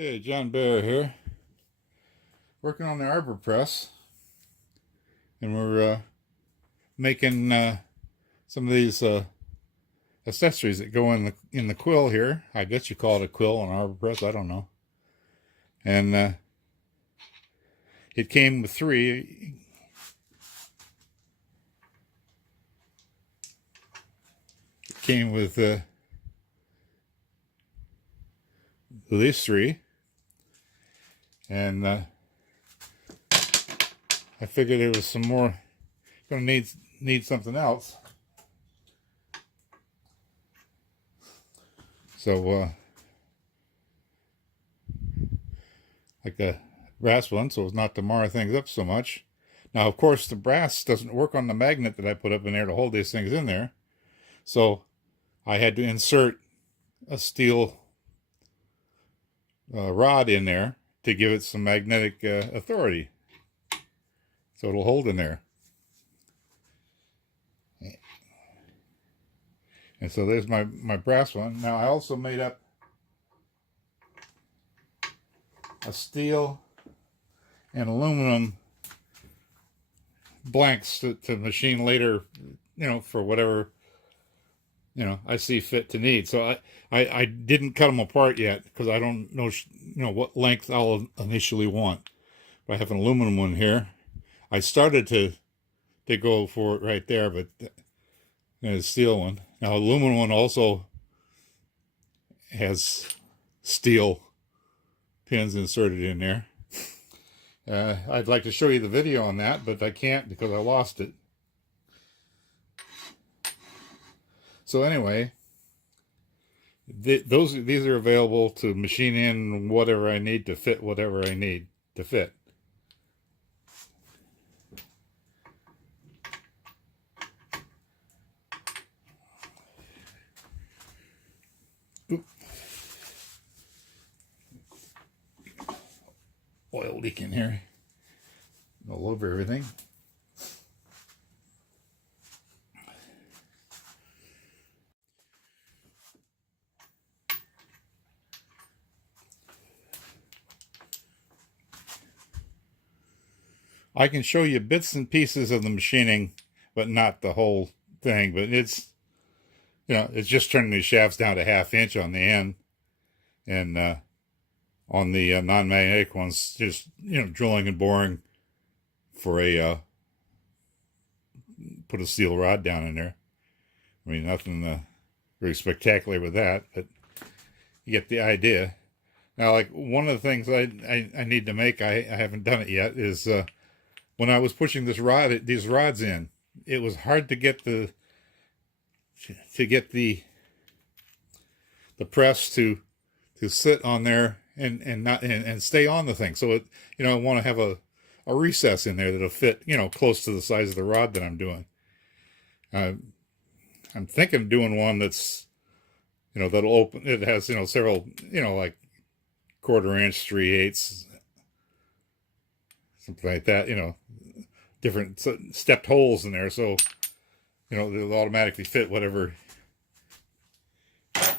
Hey, John Bear here, working on the Arbor Press, and we're making some of these accessories that go in the quill here. I guess you call it a quill on Arbor Press. I don't know. And it came with three. It came with these three. And I figured there was some more. Going to need something else. So like a brass one, so as not to mar things up so much. Now, of course, the brass doesn't work on the magnet that I put up in there to hold these things in there. So I had to insert a steel rod in there to give it some magnetic authority, so it'll hold in there. And so there's my brass one. Now I also made up a steel and aluminum blanks to machine later, for whatever I see fit to need. So I didn't cut them apart yet because I don't know what length I'll initially want. But I have an aluminum one here. I started to go for it right there, but there's a steel one. Now aluminum one also has steel pins inserted in there. I'd like to show you the video on that, but I can't because I lost it. So anyway, these are available to machine in whatever I need to fit whatever I need to fit. Oop. Oil leaking here all over everything. I can show you bits and pieces of the machining, but not the whole thing. But it's, it's just turning these shafts down to 1/2 inch on the end, and on the non-magnetic ones, just drilling and boring for a put a steel rod down in there. I mean, nothing very spectacular with that, but you get the idea. Now, like one of the things I need to make, I haven't done it yet, is when I was pushing these rods in, it was hard to get the press to sit on there and stay on the thing. So I want to have a recess in there that'll fit close to the size of the rod that I'm doing. I'm thinking of doing one that's that'll open. It has several like 1/4 inch, 3/8, something like that. Different stepped holes in there, so they'll automatically fit whatever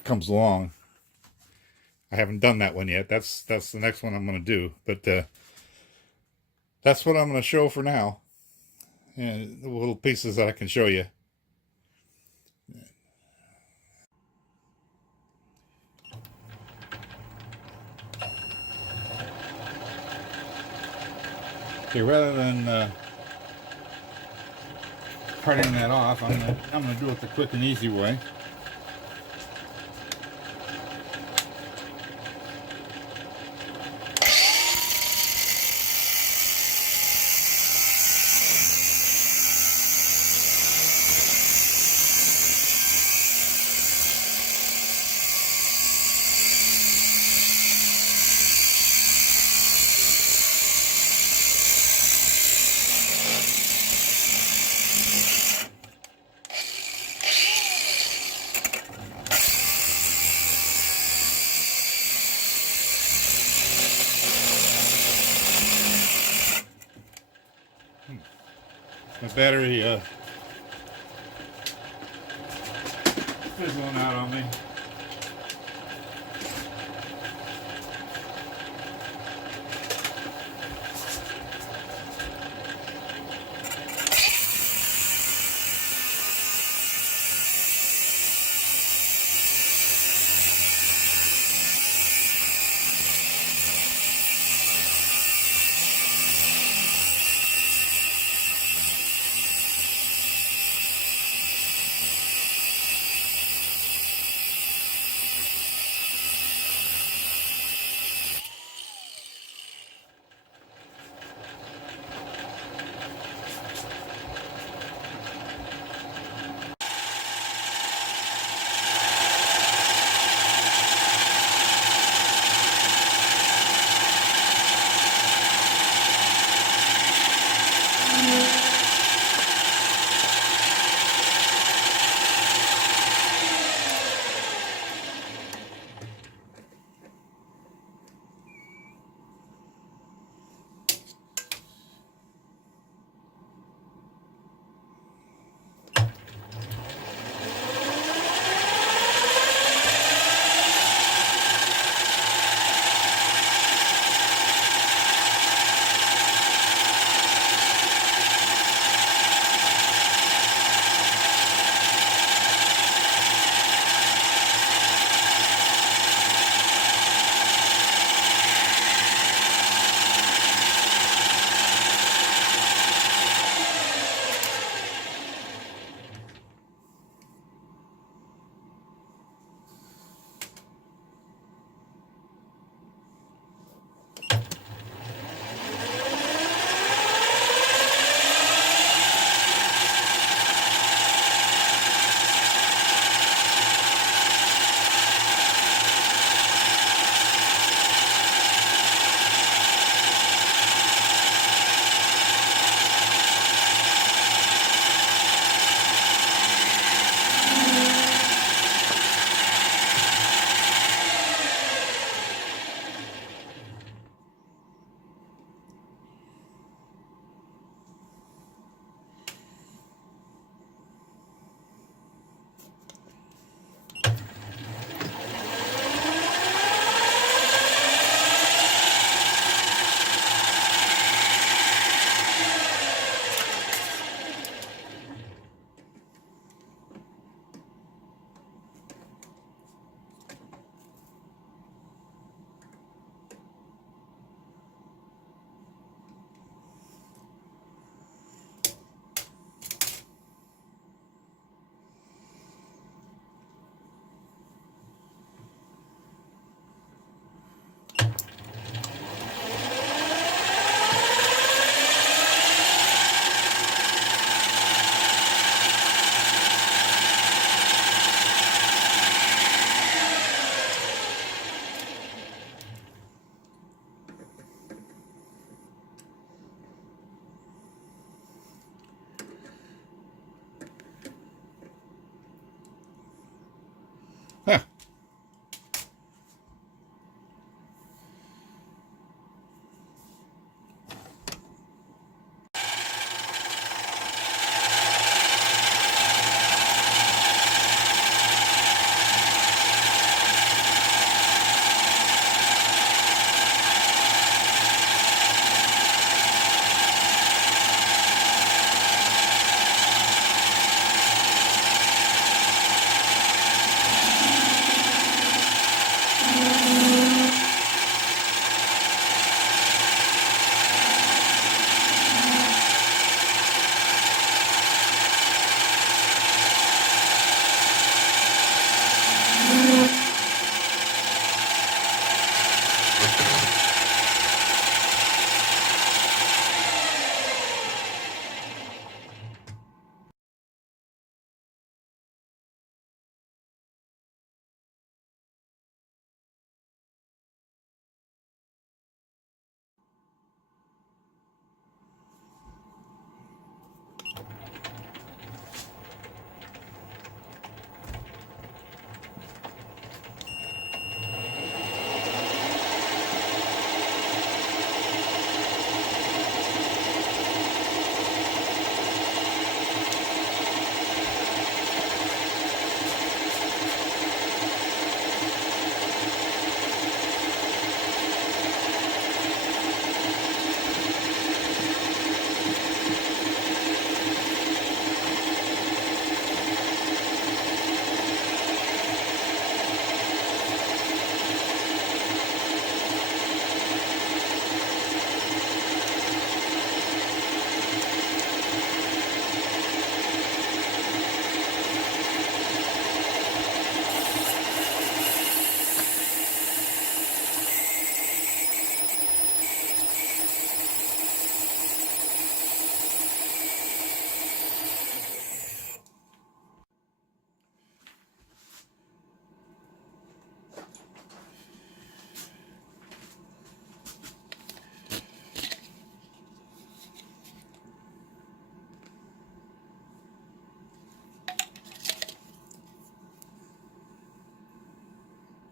comes along. I haven't done that one yet. That's the next one I'm going to do, but that's what I'm going to show for now, and the little pieces that I can show you. Okay, rather than cutting that off, I'm gonna do it the quick and easy way. My battery fizzling out on me.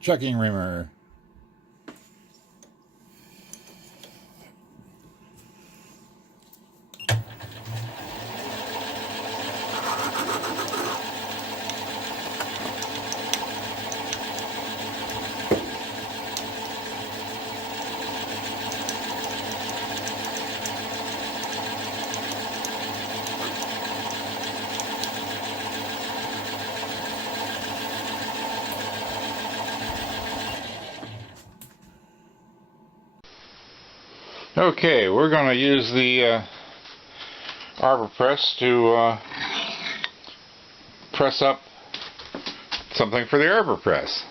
chucking reamer. Okay, we're going to use the Arbor Press to press up something for the Arbor Press.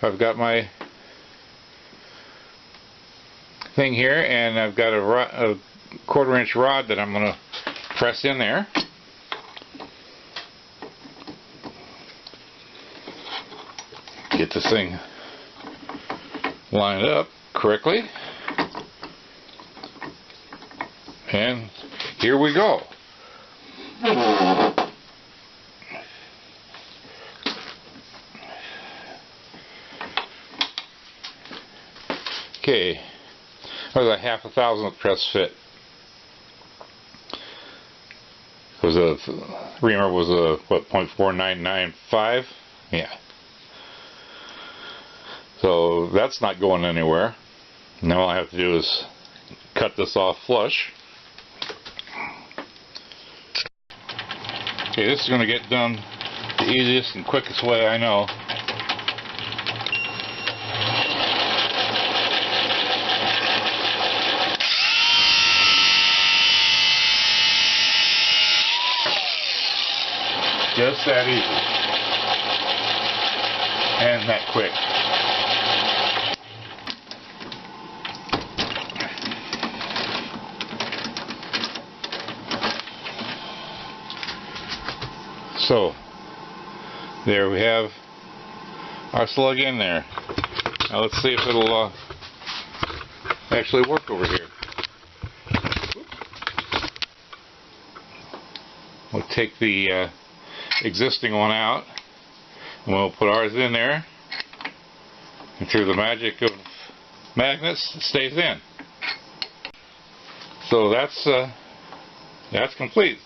I've got my thing here, and I've got a 1/4 inch rod that I'm going to press in there. Get this thing lined up correctly. And here we go. Okay, that was a 1/2 thousandth press fit. Was a reamer was a what, 0.4995? Yeah. So that's not going anywhere. Now all I have to do is cut this off flush. Okay, this is going to get done the easiest and quickest way I know. Just that easy. And that quick. So, there we have our slug in there. Now let's see if it'll actually work over here. We'll take the existing one out, and we'll put ours in there, and through the magic of magnets, it stays in. So that's complete.